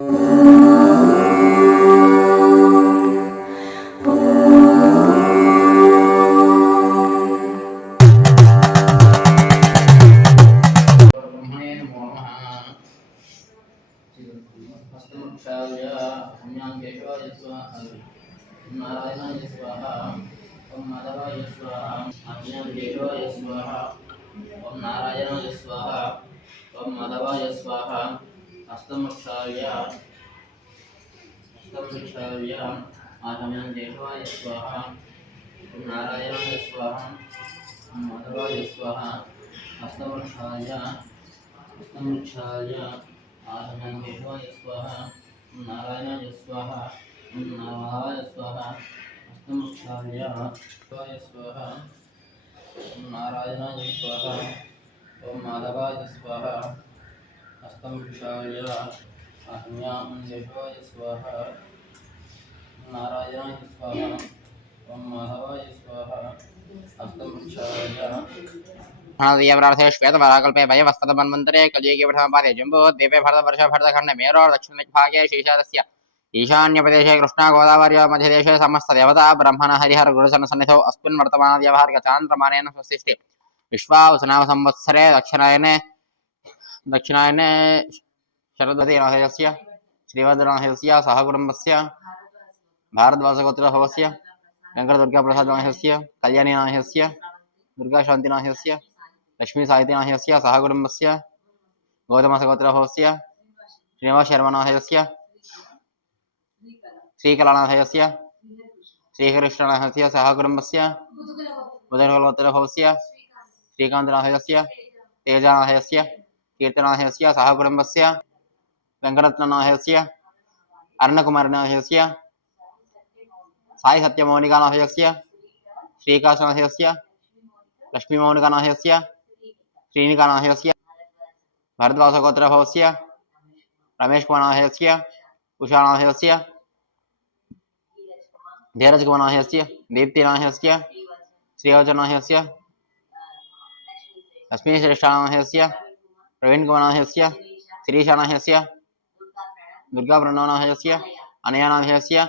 Música सर्वभूतक्षाय आत्मन्ते स्वाहा नारायणाय स्वाहा माधवाय स्वाहा अष्टवृक्षाय अष्टवृक्षाय आत्मन्तेश्वाय स्वाहा नारायणाय स्वाहा नाराय स्वाहा अष्टवृक्षाय स्वाय स्वाहा नारायणाय स्वाहा ओम माधवाय स्वाहा अष्टवृक्षाय आत्म्यां देवाय स्वाहा नारायणाय स्वाहा ओम माधवाय स्वाहा भारत श्वेतवराकल्पे वयवस्तमन्वन्तरे कलियुगे प्रथमपादे जम्बो द्वीपे मध्यदेशे समस्तदेवता ब्रह्मणः हरिहर गुरुसनसन्निधौ अस्मिन् वर्तमानव्यवहारिकचान्द्रमानेन दक्षिणायने दक्षिणायने शरद्वतीनाथस्य श्रीवद्रनाथस्य सहकुटुम्बस्य भारद्वाजगोत्र भवस्य शङ्करदुर्गाप्रसादनाह्यस्य कल्याणीनाह्यस्य दुर्गाशान्तिनाह्यस्य लक्ष्मीसाहित्यनाह्यस्य सहकुटुम्बस्य गौतमसगोत्र भवस्य श्रीनिवासशर्मनाहयस्य श्रीकलानाथयस्य श्रीकृष्णनाहस्य सहकुटुम्बस्य बुधकुलगोत्रभवस्य श्रीकान्तनाहयस्य तेजानाहयस्य कीर्तनाहयस्य सहकुटुम्बस्य वेङ्कटरत्ननाहयस्य अर्णकुमारनाहयस्य साई श्रीकाश सत्यमौनिकानाशयस्य श्रीकाशनाशयस्य लक्ष्मीमौनिकानाशयस्य श्रीनिकानाशयस्य भरद्वासगोत्रभवस्य रमेशकुमारनाशयस्य उषानाशयस्य धीरजकुमारनाशयस्य दीप्तिनाशयस्य श्रीवचनाशयस्य लक्ष्मीश्रेष्ठानाशयस्य प्रवीणकुमारनाशयस्य श्रीशानाशयस्य दुर्गाप्रणवनाशयस्य अनयानाशयस्य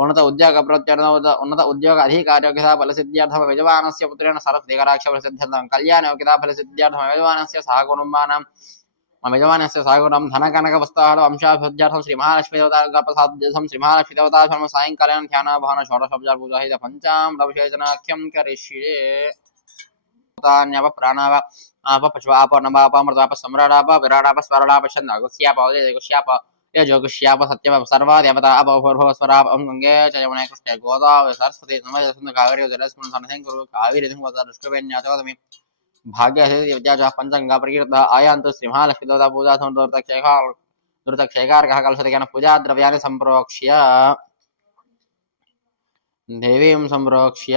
ಉನ್ನತ ಉದ್ಯೋಗ ಪ್ರತ್ಯರ್ಥ यजमान ಉದ್ಯೋಗ ಅಧಿಕಾರಯೋಗ್ಯತಾ ಫಲಸಿದ್ಧಾರ್ಥಮ ಯಜಮಾನಸ್ಯ ಪುತ್ರೇಣ ಸರಸ್ವತಿಕರಾಕ್ಷ ಫಲಸಿದ್ಧಾರ್ಥಂ ಕಲ್ಯಾಣ ಯೋಗ್ಯತಾ ಫಲಸಿದ್ಧಾರ್ಥಮ श्री महालक्ष्मी देवता धर्म सागुणं धनकनकवस्ताहर वंशाभिवृद्ध्यर्थं श्रीमहालक्ष्मीदेवतागपसाध्यर्थं श्रीमहालक्ष्मीदेवताधर्म सायङ्कालेन ध्यानाभान पंचाम पञ्चामृतविशेषनाख्यं करिष्ये तान्यव प्राणाव आप पशुवाप मृदाप सम्राडाप विराडाप स्वरडाप छन्दागुस्याप अवधेयगुस्याप यजोगुष्याप सत्यप सर्वाद्यपता अपभवस्वराप गङ्गे च यमुने कृष्णे सरस्वती कावेरी जलस्मन् कावेरी देवता देवीं संप्रोक्ष्य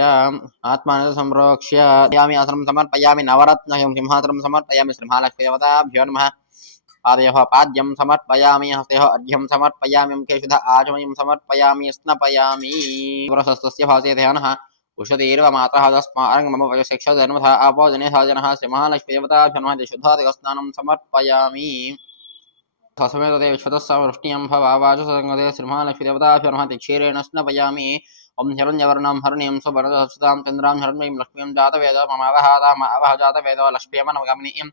आत्मानं संप्रोक्ष्य यामि समर्पयामि समर्पयामि नमः आदयः पाद्यं समर्पयामि हस्तयः अर्घ्यं समर्पयामि मुखेषुध आचमयं समर्पयामि स्नपयामि पुरसस्तस्य भासे ध्यानः उषतीर्व मात्रः तस्मारङ् मम वयशिक्षधर्मः आपोजने सजनः श्रीमहालक्ष्मीदेवताभ्यनुमः शुद्धादिकस्नानं समर्पयामि ससमेतते विश्वतस्सवृष्टियं भवावाचसङ्गते श्रीमहालक्ष्मीदेवताभ्यनुमः क्षीरेण स्नपयामि ओं हिरण्यवर्णं हरणीं स्वभरदसुतां चन्द्रां हरण्मीं लक्ष्मीं जातवेद ममावहादामावह जातवेद लक्ष्मीमनवगमनीयम्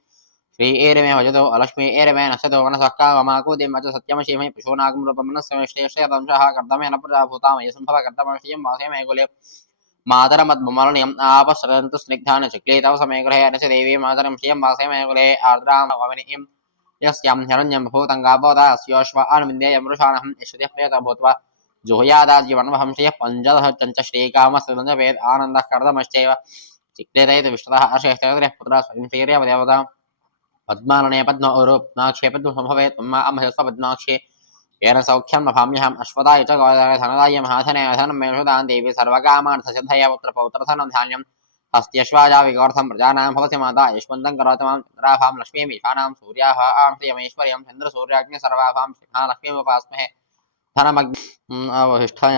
श्रीएरमे भजतो अलक्ष्मीएरमे नश्यतो वनसक्कावमाकूतिमच सत्यमशीमे पशूनागं रूपमनस्समेष्टेष्टयतंशः कर्तमेन प्रजाभूतामयसम्भवकर्तमर्षियं वासयमेकुले मातरमद्मरणीयम् आपश्रन्तु स्निग्धान् चक्ले तव समेग्रहे अनसि देवी मातरं श्रियं वासयमेकुले आर्द्रामवमिनीं यस्यां हिरण्यं भूतङ्गापोदास्योश्व अन्विन्देयमृषाणहं यशतिः प्रेत भूत्वा जुहुयादाजीवन्वहं श्रियः पञ्चदशत्यञ्च श्रीकामस्तुलञ्जपेत् आनन्दः कर्दमश्चैव चिक्लेतयति विष्टतः अर्षयस्तैर्यः पुत्रः स्वयं श्रीर्यवदेवताम् పద్మాననే పద్మ ఊరు పద్మాక్షే పద్మ సంభవే అమ్మహస్వ పద్మాక్షే ఏన సౌఖ్యం భామ్యహం అశ్వదాయ చ గోదాయ ధనదాయ మహాధనే ధనం మేషుదాం దేవి సర్వకామార్థ సిద్ధయ పుత్ర పౌత్రధనం ధాన్యం హస్త్యశ్వాజా విగోర్థం ప్రజానాం భవతి మాత యశ్వంతం కరోతి మాం చంద్రాభాం లక్ష్మీం ఈశానాం సూర్యాభాం శ్రియమేశ్వర్యం చంద్రసూర్యాగ్ని సర్వాభాం శ్రీమహా లక్ష్మీముపాస్మహే ధనమగ్నిష్టాయ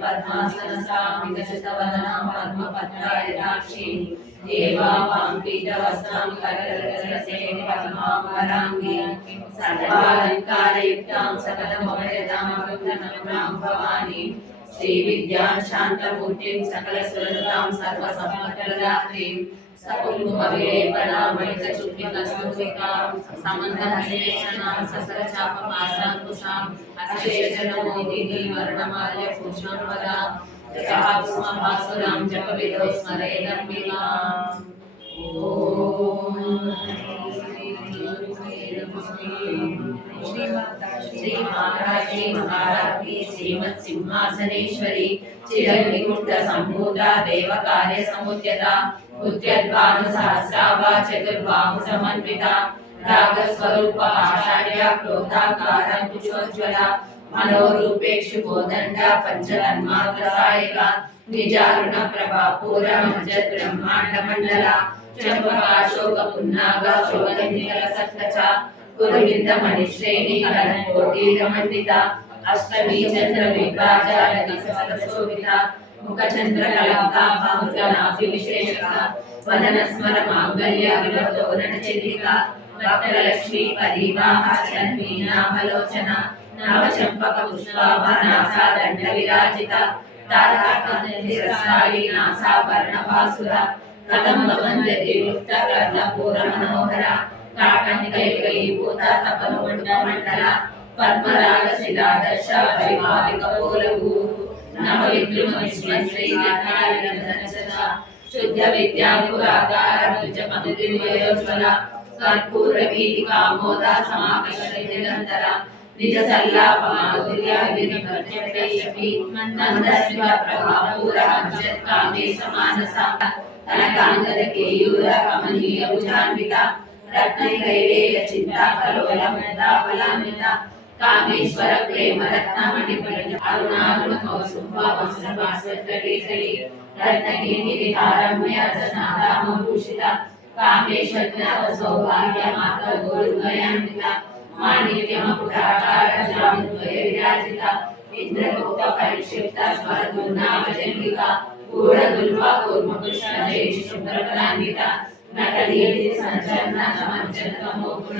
पद्मासनसा विकसितवदनां पद्मपत्रायदाक्षी దేవా పంపితవస్తాం కరకరసేవామరాంగి సర్వాలంకారయుక్తాం సకలమగయదామృతనాం భవాని శ్రీ విద్యా శాంతమూర్తిం సకల సురతాం సర్వ సమకరదాత్రీం సమంతహసేషణాం ససరచాప పాశాంకుశాం అశేషణమోదిని వర్ణమాల్య పూషాం వదా भास्वरं जपविदो स्मरेदम्बिकाम् श्रीमाताजी महाराज्ञी श्रीमत्सिंहासनेश्वरी चिरन्निकुण्डसम्भूता देवकार्यसमुद्यता उद्यद्वानुसहस्रा चतुर्बाहुसमन्विता रागस्वरूप आचार्या क्रोधाकारं कुशोज्ज्वला మనోరూపేక్షు బోధండ పంచకర్మాగ్రసాయక నిజారుణ ప్రభా పూర బ్రహ్మాండ మండల చంపకాశోక పున్నాగ సత్కచ అష్టమి చంద్ర విభాజాలకి సరశోభిత ముఖ చంద్ర విశేషక వదన స్మర మాంగళ్య విలతోరణ చంద్రిక వక్రలక్ష్మి పరివాహ చన్మీనాభలోచన నవచంపక పుష్పాభనాసా దండ విరాజిత తారకాకంధసాలీనాసాభరణపాసుర కథం భవంతి వృత్త కర్ణ పూర మనోహర కాటంకైకీభూత తపనమండల పద్మరాగ శిలాదర్శ వైమాలిక పూలవు నవ విద్రుమ శుద్ధ విద్యాపురాకార కర్పూర గీతికా మోద సమాకర్ష నిరంతర निजसल्लापमाधुर्याभिनिभर्जपेशपि मन्दस्मितप्रभापूरहंसत्कामेशमानसा कनकाङ्गदकेयूरकमनीयभुजान्विता रत्नकैरेयचिन्ता कलोलमृताफलान्विता कामेश्वर प्रेम रत्नमणिपुरज अरुणारुणकौसुम्बावस्त्रभासत्रकेसरी रत्नगिरिगिरितारम्य रसनादामभूषिता कामेश्वर सौभाग्यमाता गुरुद्वयान्विता माणिक्यमपुराकार विराजिता इन्द्रगुप्त परिक्षिप्त स्मरदुर्नाभजन्विका गूढदुर्वा कूर्मकृष्ण जयेशुभ्रकलान्विता नकलीति सञ्चरణ समञ्चनतमो गुण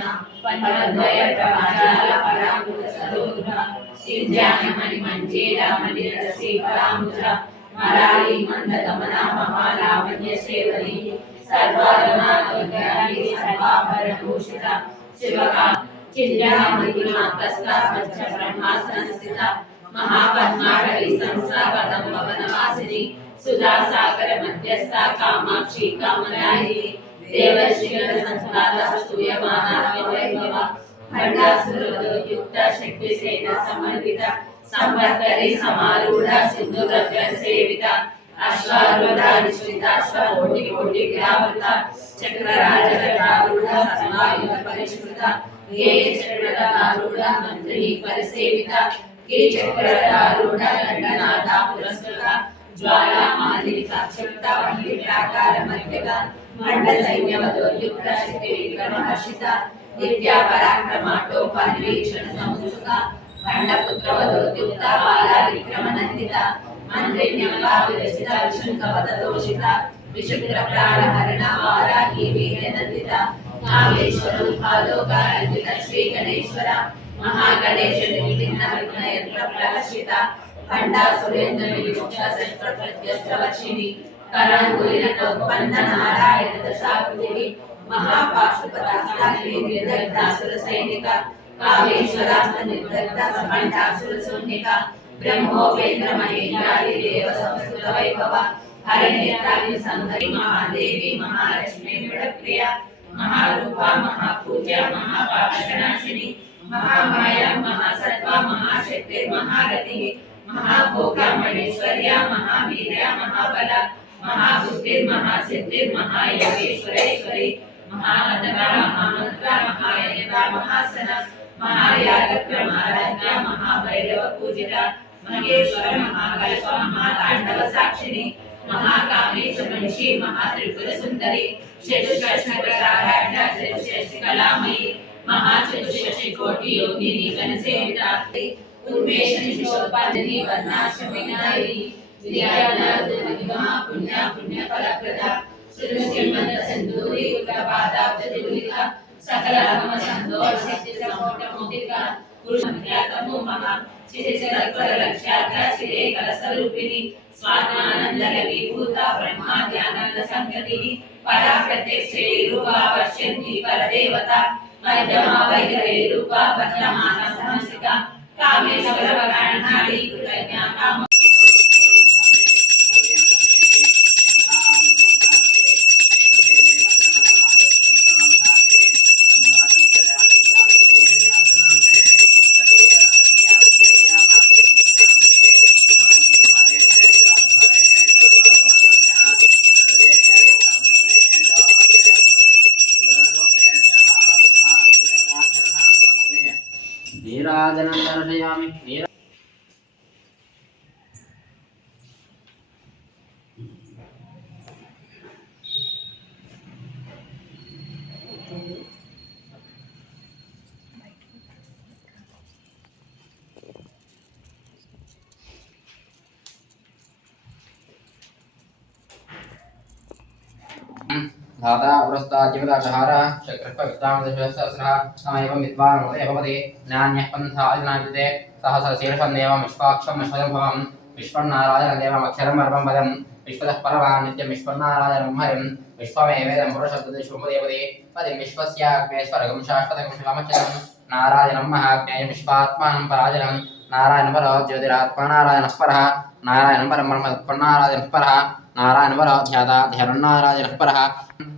परद्वय प्रमाजाल परामृत सरोगुण सिञ्जायमणि मञ्जेरामणि रसी परामुद्रा मराली मन्दगमना महालावण्यसेवनी सर्वागमानुग्रहणि सर्वाभरणभूषिता शिवका चिन्मयमन्तस्ता सच्च ब्रह्मा संस्थिता महापद्माकरी संस्थापदं भवनवासिनी सुधा सागर मध्यस्था कामाक्षी कामदायिनी देवर्षिगण संस्कारा स्तूयमाना वैभव खण्डासुरवदोयुक्ता शक्तिसेन समन्विता संवर्तरी समारूढा सिन्धुद्रव्य सेविता अश्वारूढा निश्चिता स्वकोटि कोटि व्यावृता चक्रराजगटारूढा समायुध परिष्कृता ಮಂತ್ರಿ ಪರಿಸೇವಿತ ಗಿರಿಚಕ್ರೂಢ ರಂಗನಾಥ ಪುರಸ್ಕೃತ ಜ್ವಾಲಾಮಾಲಿನಿ ಸಾಕ್ಷರತ ವಂದಿ ಪ್ರಾಕಾರ ಮಧ್ಯಗ ಮಂಡಲ ಸೈನ್ಯವದೋರ್ಯುಕ್ತ ಶಕ್ತಿ ವಿಕ್ರಮ ಹರ್ಷಿತ ನಿತ್ಯ ಪರಾಕ್ರಮ ಟೋಪಾನ್ವೇಷಣ ಸಂಸ್ಕೃತ ಖಂಡಪುತ್ರವದೋದ್ಯುಕ್ತ ಬಾಲ ವಿಕ್ರಮ ನಂದಿತ ಮಂತ್ರಿಣ್ಯಂಬಾಭಿರಸಿತ ವಿಶಂಕವದ ದೋಷಿತ ವಿಶುಕ್ರ ಪ್ರಾಣ ಹರಣ ವಾರಾಹಿ ವೇದ ನಂದಿತ కామేశ్వరం పాదోక అంకిత శ్రీ గణేశ్వర మహాగణేశ నిర్విఘ్న విఘ్న యంత్ర ప్రహర్షిత ఖండా సురేంద్ర నిర్మోక్ష శస్త్ర ప్రత్యస్త్ర వర్షిణి కరాంగులిన కోపంద నారాయణ దశాకృతిని మహాపాశుపతాస్తాగ్ని నిర్దగ్ధాసుర సైనిక వైభవ హరనేత్రాది మహాదేవి మహాలక్ష్మి మృడప్రియ महारूपा महापूज्य महापापनाशिनी महामाया महासत्वा महाशक्ति महारति महाभोगा महेश्वर्या महावीर्या महाबला महाबुद्धि महासिद्धि महायोगेश्वरेश्वरी महामन्त्रा महामंत्रा महायज्ञा महासना महाभैरव पूजिता महेश्वर महाकल्प महाताण्डवसाक्षिणी महाकाव्ये च वंशे महात्रिपुरसुन्दरे शशिकलामये महाचतुष्कोटियोगिनि कनसेविताते उन्मेषनिशोपादने वर्णाश्रमिनायि विद्यानादुर्गमा पुण्या पुण्यफलप्रदा सुरसिंहन्दसन्दूरि उल्कपादाब्जदिवलिका सकलसमसन्दोषसिद्धिसमोटमोदिका पुरुषमज्ञातमो महान् చిరచరత్వర లక్ష్యార్థ చిరే కలసరూపిణి స్వాత్మానందరవి భూత బ్రహ్మాద్యానంద సంగతి పరా ప్రత్యక్షే రూప పశ్యంతి పరదేవత మధ్యమా వైఖరే రూప పద్మమాన సమసిత కామేశ్వర ప్రాణాళి కృతజ్ఞ पादनं दर्शयामि धाता उरस्ता जीवदाचहारः चक्रत्वविद्वांसहस्रः न एवं विद्वान् एवपदे नान्यः पन्था अधिनायते सहसशीर्षन्देवं विश्वाक्षं विश्वसम्भवं विश्वन्नारायणदेवमक्षरं अर्वं पदं विश्वतः परमान् नित्यं विश्वन्नारायणं हरिं विश्वमेवेदं पुरुषशब्दशुभदेवदे पदिं विश्वस्याग्नेश्वरगं शाश्वतगं शिवमचनं नारायणं महाग्नेयं विश्वात्मानं पराजनं नारायणं बलो ज्योतिरात्मनारायणः परः नारायणं परं ब्रह्मत्पन्नारायणः परः नारायणं बलो ध्याता ध्यानन्नारायणः परः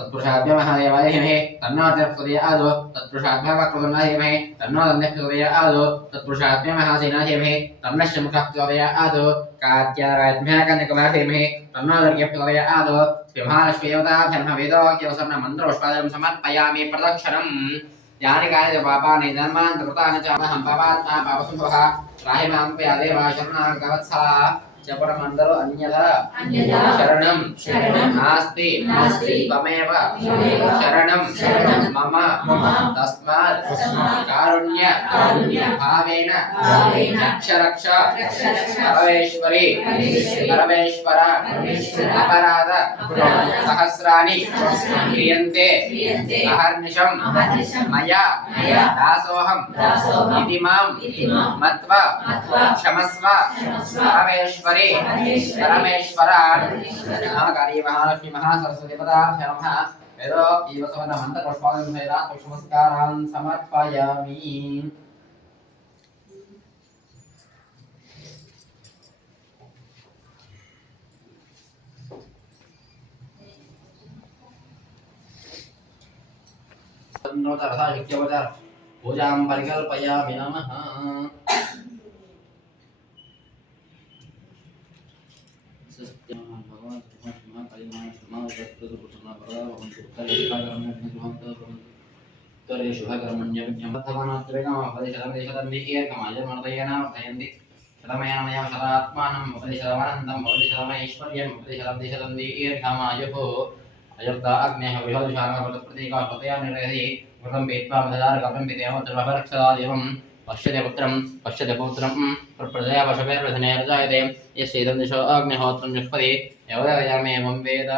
तत्पुरुषाभ्यमहादेवायहिमहे तन्नाथसदय आदो तत्पुरुषाभ्यमकृतन्नाहिमहे तन्नो दन्यकृतय आदो तत्पुरुषाभ्यमहासेनाहिमहे तन्नश्च मुखकृतय आदो कात्यारात्म्याकन्यकुमारहिमहे तन्नो दर्यकृतय आदो श्रीमहालक्ष्मीदेवताभ्यर्हवेदोक्यवसर्णमन्त्रोष्पादं समर्पयामि प्रदक्षिणम् यानि कानि च पापानि जन्मान्तकृतानि च अहं पापात्मा पापसम्भवः राहि मां पया देवा शरणागवत्सः చెప్పడం అందరూ శరణం నాస్తి త్వమేవ శరణం మమ తస్మాత్ కారుణ్య భావేన రక్షరక్ష పరమేశ్వరి పరమేశ్వర అపరాధ సహస్రాణి క్రియంతే అహర్నిషం మయా దాసోహం ఇది మాం మత్వ క్షమస్వ పరమేశ్వర परमेश्वरे परमेश्वर महाकाली महालक्ष्मी महासरस्वती पदा वेदो पुष्पादन सहिता पुष्पमस्कारान् समर्पयामि पूजां परिकल्पयामि नमः శుభకర్మణ్యమిజ్ఞమపదిశతమిదేశతన్వికీయర్కమయమర్దయేనావర్ధయంతి శతమయనమయం శతాత్మానం ఉపదిశతమనంతం ఉపదిశతమైశ్వర్యం ఉపదిశతమిదేశతన్వికీయర్కమాయుః అయోక్తా అగ్నేహ విహోదిశాంగృతప్రతీకా హృదయా నిరహి మృతం పీత్వా మృతదారకం పిదేవక్షదాదేవం పశ్యతి పుత్రం పశ్యతి పౌత్రం ప్రజయా వశపేర్వధనే రజాయతే యస్యైదం దిశో అగ్నిహోత్రం నిష్పది ఎవరయమేవం వేద